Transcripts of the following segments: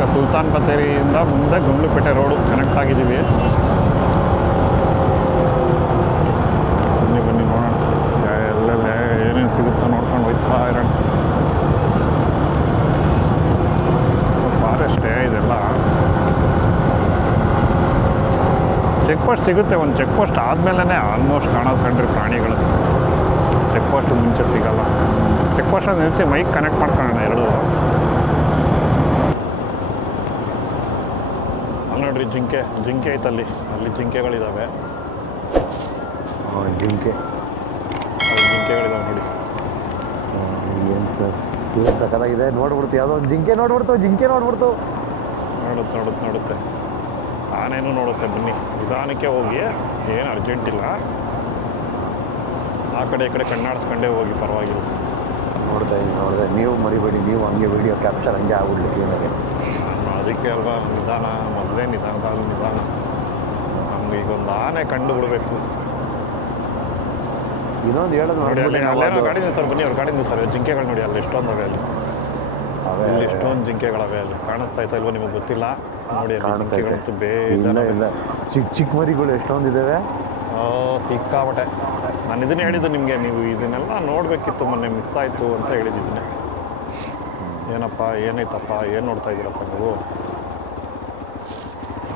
ಈಗ ಸುಲ್ತಾನ್ ಬತ್ತೇರಿಯಿಂದ ಮುಂದೆ Gundlupet road connect ಆಗಿದ್ದೀವಿ. ಬನ್ನಿ ಬನ್ನಿ ನೋಡೋಣ ಎಲ್ಲೆಲ್ಲ ಏನೇನು ಸಿಗುತ್ತೋ ನೋಡ್ಕೊಂಡು ಹೋಗ್ತಾ ಇರೋಣ. ಫಾರೆಸ್ಟೇ ಇದೆಲ್ಲ. ಚೆಕ್ ಪೋಸ್ಟ್ ಸಿಗುತ್ತೆ, ಒಂದು ಚೆಕ್ ಪೋಸ್ಟ್ ಆದಮೇಲೆ ಆಲ್ಮೋಸ್ಟ್ ಕಾಣೋದು ಕಂಡ್ರಿ ಪ್ರಾಣಿಗಳು. ಚೆಕ್ ಪೋಸ್ಟ್ ಮುಂಚೆ ಸಿಗಲ್ಲ. ಚೆಕ್ ಪೋಸ್ಟಲ್ಲಿ ನಿಲ್ಲಿಸಿ ಮೈಕ್ ಕನೆಕ್ಟ್ ಮಾಡ್ಕೊಳ್ಳೋಣ ಎರಡು. ಅಲ್ಲಿ ನೋಡ್ರಿ ಜಿಂಕೆ ಐತಲ್ಲಿ, ಅಲ್ಲಿ ಜಿಂಕೆಗಳಿದ್ದಾವೆ. ಜಿಂಕೆ ಅಲ್ಲಿ ಜಿಂಕೆಗಳಿದ್ದಾವೆ ನೋಡಿ. ಏನು ಸರ್ ಏನು ಸಕ್ಕತ್ತಾಗಿದೆ. ನೋಡ್ಬಿಡ್ತು ಯಾವುದೋ ಒಂದು ಜಿಂಕೆ ನೋಡ್ಬಿಡ್ತು. ನೋಡುತ್ತೆ. ಆನೇನು ನೋಡುತ್ತೆ. ಬನ್ನಿ ನಿಧಾನಕ್ಕೆ ಹೋಗಿ, ಏನು ಅರ್ಜೆಂಟ್ ಇಲ್ಲ. ಆ ಕಡೆ ಈ ಕಡೆ ಕಣ್ಣಾಡಿಸ್ಕೊಂಡೇ ಹೋಗಿ, ಪರವಾಗಿಲ್ಲ. ನೋಡಿದೆ ನೀವು ಮರಿಬೇಡಿ, ನೀವು ಹಂಗೆ ವಿಡಿಯೋ ಕ್ಯಾಪ್ಚರ್ ಹಂಗೆ ಆಗ್ಬಿಡ್ಲಿಕ್ಕೆ ಏನಾಗೆ. ನಾನು ಅದಕ್ಕೆ ಅಲ್ವಾ ನಿಧಾನ, ಮೊದಲೇ ನಿಧಾನ. ನಮ್ಗೆ ಈಗ ಒಂದು ಆನೆ ಕಂಡು ಬಿಡಬೇಕು. ಇನ್ನೊಂದು ಹೇಳೋದು ನೋಡಿ, ಅಲ್ಲೇನೋ ಗಾಡಿ ನಿಲ್ಸರ್, ಬನ್ನಿ ಅವ್ರ ಗಾಡಿ ನಿಲ್ಸರ್. ಜಿಂಕೆಗಳು ನೋಡಿ ಅಲ್ಲಿ ಎಷ್ಟೊಂದವೆ. ಅಲ್ಲಿ ಎಷ್ಟೊಂದು ಜಿಂಕೆಗಳವೆ. ಅಲ್ಲಿ ಕಾಣಿಸ್ತಾ ಇಲ್ವೋ ನಿಮಗೆ ಗೊತ್ತಿಲ್ಲ. ನೋಡಿ ಜಿಂಕೆಗಳಂತೂ ಇಲ್ಲ ಚಿಕ್ಕ ಮರಿಗಳು ಎಷ್ಟೊಂದಿದ್ದಾವೆ. ಸಿಕ್ಕಾಬಟ್ಟೆ. ನಾನು ಇದನ್ನೇ ಹೇಳಿದ್ದು ನಿಮಗೆ, ನೀವು ಇದನ್ನೆಲ್ಲ ನೋಡಬೇಕಿತ್ತು. ಮೊನ್ನೆ ಮಿಸ್ ಆಯಿತು ಅಂತ ಹೇಳಿದ್ದೀನಿ. ಏನಪ್ಪ ಏನಾಯ್ತಪ್ಪ, ಏನು ನೋಡ್ತಾ ಇದ್ದೀರಪ್ಪ ನೀವು?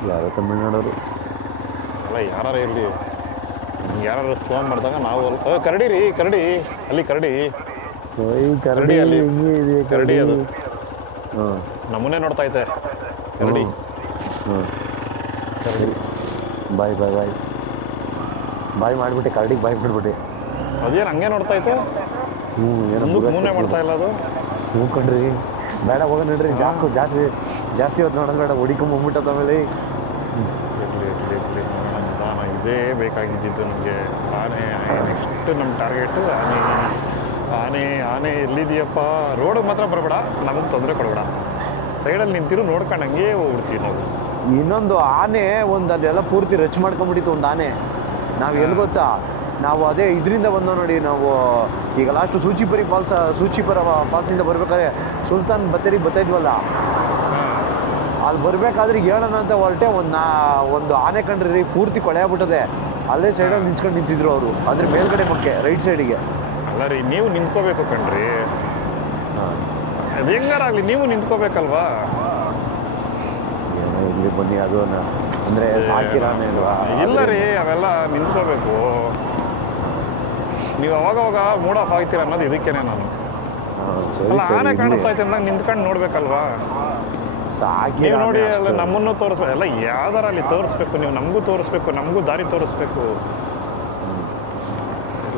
ಯಾರೋ ತಮಿಳ್ನಾಡೋರು ಅಲ್ಲ, ಯಾರು ಇರಲಿ, ಯಾರು ಫೋನ್ ಮಾಡಿದಾಗ ನಾವು ಕರಡಿ ಅಲ್ಲಿ ಕರಡಿ ಅಲ್ಲಿ ಕರಡಿ ಅದು ನಮ್ಮನ್ನೇ ನೋಡ್ತಾ ಐತೆ ಕರಡಿ. ಬಾಯ್ ಮಾಡಿಬಿಟ್ಟೆ, ಕರಡಿಗೆ ಬಾಯ್ ಬಿಟ್ಬಿಟ್ಟೆ. ಅದೇನು ಹಂಗೆ ನೋಡ್ತಾ ಐತೆ? ಮೂನೇ ಮಾಡ್ತಾ ಇಲ್ಲ ಅದು. ಹ್ಞೂ ಕಣ್ರಿ, ಬೇಡ ಹೋಗ ನೋಡ್ರಿ. ಜಾಸ್ತಿ ಹೊತ್ತು ನೋಡೋದು ಬೇಡ, ಹೊಡಿಕೊಂಬಂದ್ಬಿಟ್ಟದ ಆಮೇಲೆ. ಇರಲಿ ನಿಧಾನ. ಇದೇ ಬೇಕಾಗಿದ್ದಿದ್ದು ನಮಗೆ. ಆನೆ ನೆಕ್ಸ್ಟ್ ನಮ್ಮ ಟಾರ್ಗೆಟು ಆನೆ ಎಲ್ಲಿದೆಯಪ್ಪ? ರೋಡಿಗೆ ಮಾತ್ರ ಬರಬೇಡ, ನಮಗೆ ತೊಂದರೆ ಕೊಡಬೇಡ. ಸೈಡಲ್ಲಿ ನಿಂತಿರು, ನೋಡ್ಕೊಂಡು ಹಂಗೇ ಹೋಗ್ಬಿಡ್ತೀವಿ ನಾವು. ಇನ್ನೊಂದು ಆನೆ ಒಂದು ಅದೆಲ್ಲ ಪೂರ್ತಿ ರಚ್ ಮಾಡ್ಕೊಂಬಿಟ್ಟಿತ್ತು ಒಂದು ಆನೆ. ನಾವು ಎಲ್ಲಿ ಗೊತ್ತಾ, ನಾವು ಅದೇ ಇದರಿಂದ ಬಂದೋ ನೋಡಿ. ನಾವು ಈಗ ಲಾಸ್ಟು ಸೂಚಿಪುರ ಫಾಲ್ಸಿಂದ ಬರ್ಬೇಕಾದ್ರೆ ಸುಲ್ತಾನ್ ಬತ್ತೇರಿ ಬರ್ತಾಯಿದ್ವಲ್ಲ, ಅಲ್ಲಿ ಬರಬೇಕಾದ್ರೆ ಹೇಳೋಣ ಅಂತ ಹೊರಟೆ. ಒಂದು ಆನೆ ಕಂಡ್ರಿ, ಪೂರ್ತಿ ಕೊಳೆ ಆಗ್ಬಿಟ್ಟದೆ. ಅಲ್ಲೇ ಸೈಡಲ್ಲಿ ನಿಂತ್ಕೊಂಡು ಅವರು. ಅದ್ರ ಮೇಲ್ಗಡೆ ಮಕ್ಕೆ ರೈಟ್ ಸೈಡಿಗೆ. ಅಲ್ಲ ರೀ, ನೀವು ನಿಂತ್ಕೋಬೇಕು ಕಣ್ರಿ. ಅದು ಹೆಂಗಾರಾಗಲಿ ನೀವು ನಿಂತ್ಕೋಬೇಕಲ್ವಾ? ಇಲ್ಲಿ ಬನ್ನಿ, ಅದು ಅಂದರೆ ಸಾಕಿರಾನೆ ಅಲ್ವಾ? ಇಲ್ಲ ರೀ, ಅವೆಲ್ಲ ನಿಂತ್ಕೋಬೇಕು. ನೀವು ಅವಾಗವಾಗ ಮೂಡ್ ಆಫ್ ಆಗ್ತೀರ ಅನ್ನೋದು ಇದಕ್ಕೇನೆ. ನಾನು ಅಲ್ಲ, ಆನೆ ಕಾಣಿಸ್ತಾ ಐತೆ ಅಂದಾಗ ನಿಂತ್ಕೊಂಡು ನೋಡ್ಬೇಕಲ್ವಾ? ನೀವು ನೋಡಿ, ಅಲ್ಲ ನಮ್ಮನ್ನು ತೋರಿಸ್ಬೇಕು. ಎಲ್ಲ ಯಾವ್ದಾರ ಅಲ್ಲಿ ತೋರಿಸ್ಬೇಕು. ನೀವು ನಮಗೂ ತೋರಿಸ್ಬೇಕು, ನಮಗೂ ದಾರಿ ತೋರಿಸ್ಬೇಕು.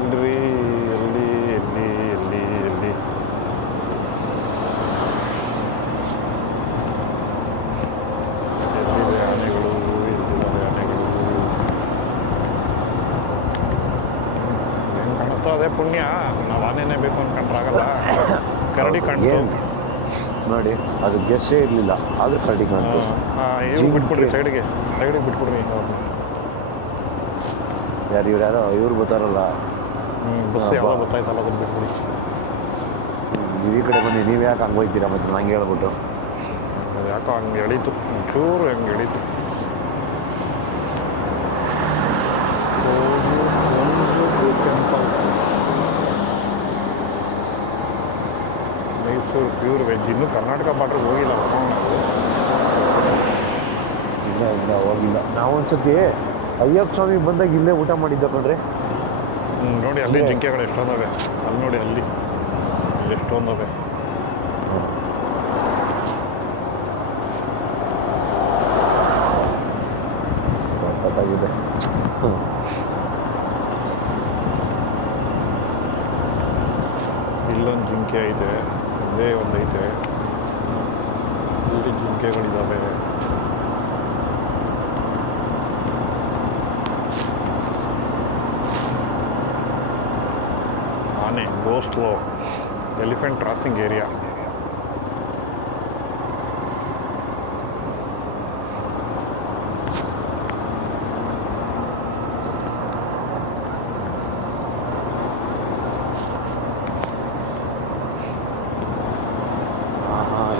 ಎಲ್ರಿ ಎಲ್ಲಿ ಆನೆಗಳು? ಏನು ಕಾಣುತ್ತೋ ಅದೇ ಪುಣ್ಯ. ನಾವು ಆನೆನೇ ಬೇಕು ಅನ್ಕೊಂಡ್ರಾಗಲ್ಲ. ಕರಡಿ ಕಾಣ್ತು ನೋಡಿ, ಅದು ಗೆಸ್ಸೇ ಇರಲಿಲ್ಲ, ಆದ್ರೆ ಕರಡಿ ಕಾಣ್ತು. ಇವ್ರು ಬಿಟ್ಬಿಡ್ರಿ, ಸೈಡಿಗೆ ಬಿಟ್ಬಿಡ್ರಿ. ಯಾರೋ ಇವ್ರು ಬರ್ತಾರಲ್ಲ, ಬಸ್ ಯಾವಾಗ ಗೊತ್ತಾಯ್ತಲ್ಲ, ಅದನ್ನು ಬಿಟ್ಬಿಡಿ. ನೀವು ಈ ಕಡೆ ಬನ್ನಿ. ನೀವು ಯಾಕೆ ಹಂಗೆ ಹೋಗ್ತೀರಾ ಮತ್ತೆ ನಂಗೆ ಹೇಳ್ಬಿಟ್ಟು? ಯಾಕೋ ಹಂಗೆ ಎಳೀತು, ಚೂರು ಹಂಗೆ ಎಳೀತು. Mysuru pure veg. ಇನ್ನೂ ಕರ್ನಾಟಕ ಬಾರ್ಡ್ರಿಗೆ ಹೋಗಿಲ್ಲ ನಾವು. ಇಲ್ಲ ಹೋಗಿಲ್ಲ. ನಾವೊಂದ್ಸತಿ ಅಯ್ಯಪ್ಪ ಸ್ವಾಮಿಗೆ ಬಂದಾಗ ಇಲ್ಲೇ ಊಟ ಮಾಡಿದ್ದೆ ಕಣ್ರಿ. ನೋಡಿ ಅಲ್ಲಿ ಜಿಂಕೆಗಳು ಎಷ್ಟೊಂದವೆ. ಅಲ್ಲಿ ನೋಡಿ, ಅಲ್ಲಿ ಎಷ್ಟೊಂದವೆ. ಸಖತ್ತಾಗಿದೆ. ಇಲ್ಲೊಂದು ಜಿಂಕೆ ಐತೆ, ಅದೇ ಒಂದೈತೆ. ಇಲ್ಲಿ ಜಿಂಕೆಗಳಿದ್ದಾವೆ. ಆನೆ ಗೋಸ್ಲೋ ಎಲಿಫೆಂಟ್ ಕ್ರಾಸಿಂಗ್ ಏರಿಯಾ.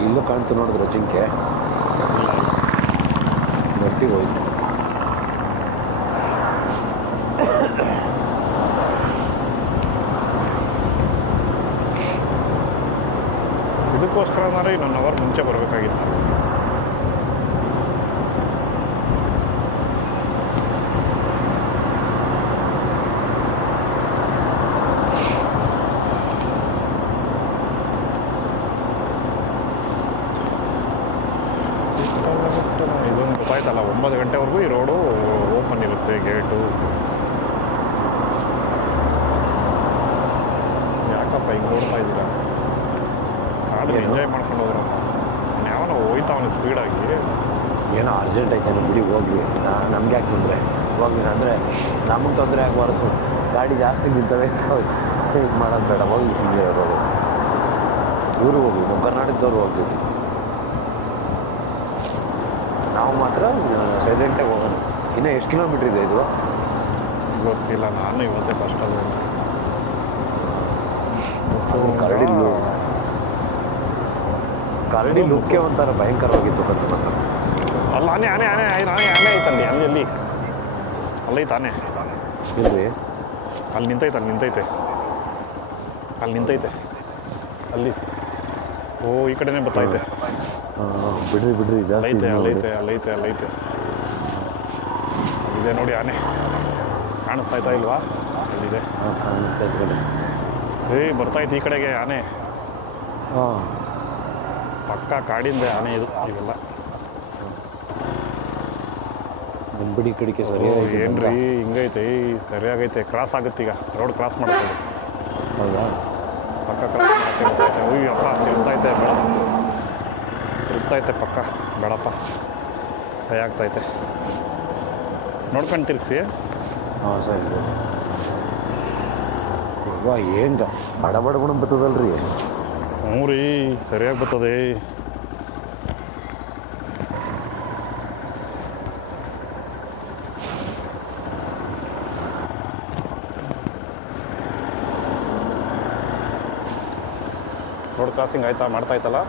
ಇಲ್ಲೂ ಕಾಣ್ತು ನೋಡಿದ್ರು ಜಿಂಕೆ. ಗಟ್ಟಿಗೆ ಹೋಯ್ತು. ಇದಕ್ಕೋಸ್ಕರನಾದ್ರೆ ಇನ್ನೊಂದು ಅವರ್ ಮುಂಚೆ ಬರಬೇಕಾಗಿತ್ತು. ಇದೊಂದು ಗೊತ್ತಾಯ್ತಲ್ಲ, 9 ಗಂಟೆವರೆಗೂ ಈ ರೋಡು ಓಪನ್ ಇರುತ್ತೆ, ಗೇಟು. ಯಾಕಪ್ಪ ಹಿಂಗೆ ಓಡ್ತಾ ಇದ್ದೀರಾ? ಆದ್ರೆ ಎಂಜಾಯ್ ಮಾಡ್ಕೊಂಡು ಹೋದ್ರಪ್ಪ. ಯಾವನೋ ಹೋಯ್ತಾವನು ಸ್ಪೀಡಾಗಿ. ಏನೋ ಅರ್ಜೆಂಟ್ ಐತೆ ಬಿಡಿ, ಹೋಗ್ಲಿ. ನಮ್ಗೆ ಯಾಕೆ ತೊಂದರೆ, ಹೋಗ್ಲಿ. ಅಂದರೆ ನಮಗೆ ತೊಂದರೆ ಆಗಬಾರ್ದು, ಗಾಡಿ ಜಾಸ್ತಿ ನಿಂತವೆ ಇದು ಮಾಡೋದು ಬೇಡ, ಹೋಗ್ಲಿ. ಸುಮ್ಮನೆ ಇರೋದು. ಊರಿಗೆ ಹೋಗ್ಲಿ, ನಮ್ಮ ಕರ್ನಾಟಕದವ್ರು ಹೋಗ್ತೀವಿ. ನಾವು ಮಾತ್ರ ಸೈಲೆಂಟಾಗಿ ಹೋಗೋಣ. ಇನ್ನೂ ಎಷ್ಟು ಕಿಲೋಮೀಟ್ರ್ ಇದೆ ಇದು ಗೊತ್ತಿಲ್ಲ, ನಾನು ಇವತ್ತೇ ಫಸ್ಟ್ ಅದು ಕರಡಿ ಲುಕ್ಕೆ ಒಂಥರ ಭಯಂಕರವಾಗಿತ್ತು ಕತ್ತು ಮಾತ್ರ. ಅಲ್ಲ, ಆನೆ ಆನೆ ಆನೆ ಆನೆ ಆನೆ ಐತಲ್ಲಿ, ಅಲ್ಲಿ ಅಲ್ಲೈತೆ ಆನೆ. ಇಲ್ರಿ, ಅಲ್ಲಿ ನಿಂತೈತೆ ಅಲ್ಲಿ. ಓ, ಈ ಕಡೆನೇ ಬರ್ತೈತೆ. ಬಿಡ್ರಿ ಅಲ್ಲೈತೆ. ಇದೆ ನೋಡಿ ಆನೆ. ಕಾಣಿಸ್ತಾ ಇಲ್ವಾ? ಅಲ್ಲಿದೆ. ಕಾಣಿಸ್ತಾ ಇದ್ರೆ ಬರ್ತೈತೆ ಈ ಕಡೆಗೆ ಆನೆ. ಹಾಂ, ಪಕ್ಕ ಕಾಡಿಂದ ಆನೆ ಇದು ಇವೆಲ್ಲ. ಬಿಡಿ ಕಡಿಕೆ ಸರಿಯಾಗಿ. ಏನ್ರಿ ಹಿಂಗೈತೆ? ಸರಿಯಾಗೈತೆ. ಕ್ರಾಸ್ ಆಗುತ್ತೆ ಈಗ, ರೋಡ್ ಕ್ರಾಸ್ ಮಾಡ್ಕೊಂಡು. ಹೌದಾ? ಪಕ್ಕ ಕ್ರಾಸ್ ಮಾಡಕ್ಕೆ ಅಯ್ಯಪ್ಪ, ತಿರುಗ್ತೈತೆ ಬೇಡ, ತಿರುಗ್ತೈತೆ ಪಕ್ಕ, ಬೇಡಪ್ಪ, ಭಯ ಆಗ್ತೈತೆ. ನೋಡ್ಕೊಂಡು ತಿರ್ಗಿಸಿ. ಹಾಂ, ಸರಿ. ಏನು ಬಡಬಡ ಬರ್ತದಲ್ರಿ? ಹ್ಞೂ ರೀ, ಸರಿಯಾಗಿ ಬರ್ತದೆ. ರೋಡ್ ಕ್ರಾಸಿಂಗ್ ಮಾಡ್ತಾಯ್ತಲ್ಲ.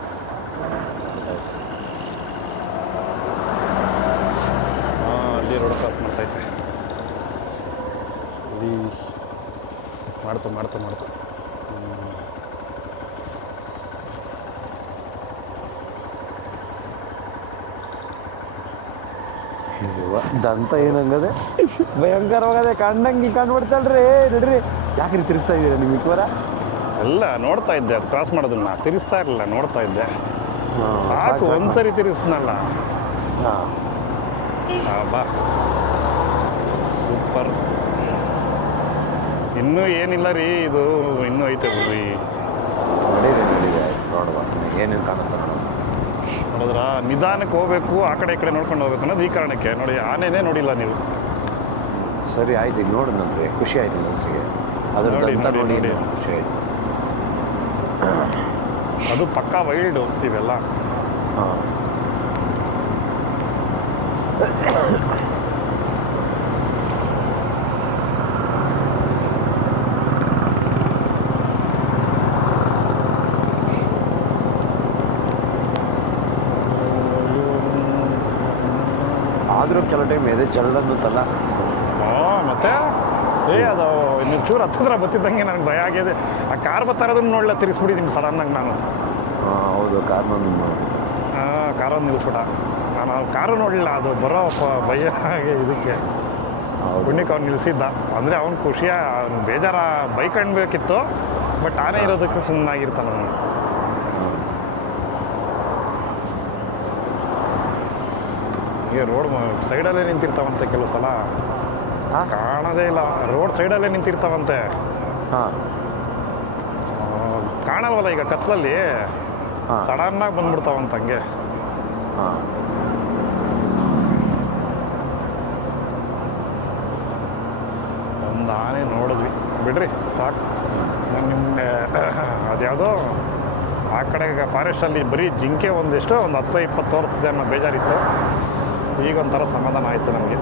ಹಾಂ, ಅಲ್ಲಿ ರೋಡ್ ಕ್ರಾಸ್ ಮಾಡ್ತೈತೆ. ಅಲ್ಲಿ ಮಾಡ್ತು. ದಂತ ಏನಂಗದೆ ಭಯಂಕರವಾಗದೆ, ಕಂಡಂಗೆ ಕಂಡುಬಿಡ್ತಾಳ್ರಿ. ನಡ್ರಿ, ಯಾಕ್ರಿ ತಿರ್ಗಿಸ್ತಾ ಇದ್ದೀರಾ ನಿಮ್ಮ ಇಕ್ವರ? ಎಲ್ಲ ನೋಡ್ತಾ ಇದ್ದೆ, ಅದು ಕ್ರಾಸ್ ಮಾಡೋದನ್ನ ತಿರ್ಗಿಸ್ತಾ ಇರಲಿಲ್ಲ, ನೋಡ್ತಾ ಇದ್ದೆ. ಸಾಕು, ಒಂದ್ಸರಿ ತಿರ್ಗಿಸ್ನಲ್ಲ. ಬಾ, ಸೂಪರ್. ಇನ್ನೂ ಏನಿಲ್ಲ ರೀ, ಇದು ಇನ್ನೂ ಐತೆ ಬಿಡ್ರಿ. ನಡೀರಿ, ನೋಡುವ ಏನೇನು ಕಾಣುತ್ತೆ ನೋಡಿದ್ರ. ನಿಧಾನಕ್ಕೆ ಹೋಗ್ಬೇಕು, ಆ ಕಡೆ ಈ ಕಡೆ ನೋಡ್ಕೊಂಡು ಹೋಗ್ಬೇಕು ಅನ್ನೋದು ಈ ಕಾರಣಕ್ಕೆ. ನೋಡಿ, ಆನೆನೇ ನೋಡಿಲ್ಲ ನೀವು. ಸರಿ, ಆಯ್ತು. ಈಗ ನೋಡಿದ್ನಂದ್ರೆ ಖುಷಿ ಆಯ್ತು ಮನಸ್ಸಿಗೆ. ಅದ್ರ ನೋಡಿ ಖುಷಿ ಆಯ್ತು. ಅದು ಪಕ್ಕ ವೈಲ್ಡು ಇವೆಲ್ಲ. ಹಾಂ, ಆದರೂ ಕೆಲವು ಟೈಮ್ ಎದೆ ಜಲ್ದಂತಲ್ಲ. ಮತ್ತೆ ಅದು ನೀವು ಚೂರು ಹತ್ತಿರ ಬತ್ತಿದ್ದಂಗೆ ನನಗೆ ಭಯ ಆಗಿದೆ. ಆ ಕಾರ್ ಬರ್ತಾ ಇರೋದನ್ನ ನೋಡಲ್ಲ, ತಿರ್ಗಿಸ್ಬಿಟ್ಟಿದ್ದೀನಿ ಸಡನ್ನಾಗಿ ನಾನು. ಹೌದು, ಕಾರನ್ನು ನಿಲ್ಲಿಸ್ಬಿಟ್ಟ. ನಾನು ಕಾರು ನೋಡಲಿಲ್ಲ, ಅದು ಬರೋ ಭಯ ಹಾಗೆ ಇದಕ್ಕೆ ಪುಣ್ಯಕ್ಕೆ ಅವ್ನು ನಿಲ್ಲಿಸಿದ್ದ. ಅಂದರೆ ಅವ್ನು ಖುಷಿಯ, ಅವ್ನು ಬೇಜಾರ, ಬೈಕ್ ಅನ್ಬೇಕಿತ್ತು. ಬಟ್ ಆನೆ ಇರೋದಕ್ಕೆ ಸುಮ್ಮನಾಗಿರ್ತಾನೆ ಅವನು. ಈಗ ರೋಡ್ ಸೈಡಲ್ಲೇ ನಿಂತಿರ್ತಾವಂತೆ ಕೆಲವು ಸಲ, ಕಾಣೋದೇ ಇಲ್ಲ. ರೋಡ್ ಸೈಡಲ್ಲೇ ನಿಂತಿರ್ತಾವಂತೆ. ಹಾಂ, ಕಾಣಲ್ವಲ್ಲ ಈಗ ಕತ್ಲಲ್ಲಿ, ಸಡನ್ನಾಗಿ ಬಂದ್ಬಿಡ್ತಾವಂತ ಹಂಗೆ. ಹಾಂ, ಒಂದು ಆನೆ ನೋಡಿದ್ವಿ, ಬಿಡ್ರಿ ಸಾಕು. ನಾನು ನಿಮ್ಮನ್ನೇ ಅದ್ಯಾವುದೋ ಆ ಕಡೆ ಫಾರೆಸ್ಟಲ್ಲಿ ಬರೀ ಜಿಂಕೆ ಒಂದು 10-20 ತೋರಿಸಿದೆ ಅನ್ನೋ ಬೇಜಾರಿತ್ತು. ಈಗ ಒಂಥರ ಸಮಾಧಾನ ಆಯಿತು ನಮಗೆ.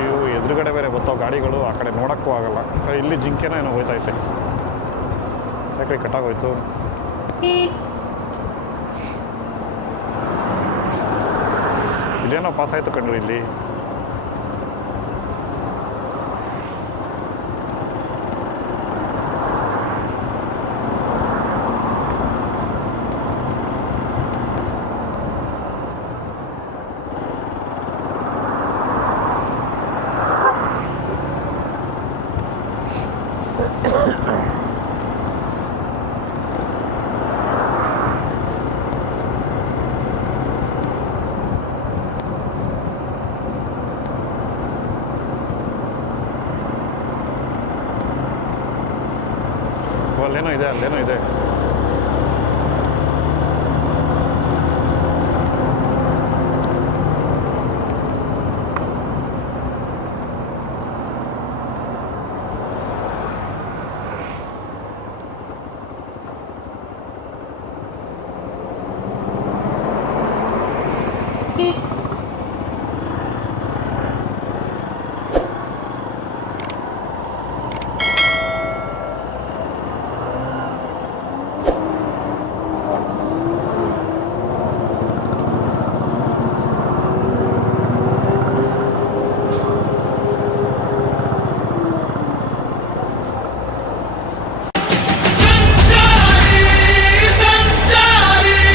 ಇವು ಎದುರುಗಡೆ ಬೇರೆ ಬರ್ತಾವೆ ಗಾಡಿಗಳು, ಆ ಕಡೆ ನೋಡೋಕ್ಕೂ ಆಗಲ್ಲ. ಇಲ್ಲಿ ಜಿಂಕೆನ ಏನೋ ಹೋಯ್ತೈತೆ. ಯಾಕೆ ಕಟ್ಟಾಗೋಯ್ತು? ಇದೇನೋ ಪಾಸ್ ಆಯಿತು ಕಣ್ರಿ ಇಲ್ಲಿ. ಅಲ್ಲೇನೋ ಇದೆ, ಅಲ್ಲೇನೋ ಇದೆ.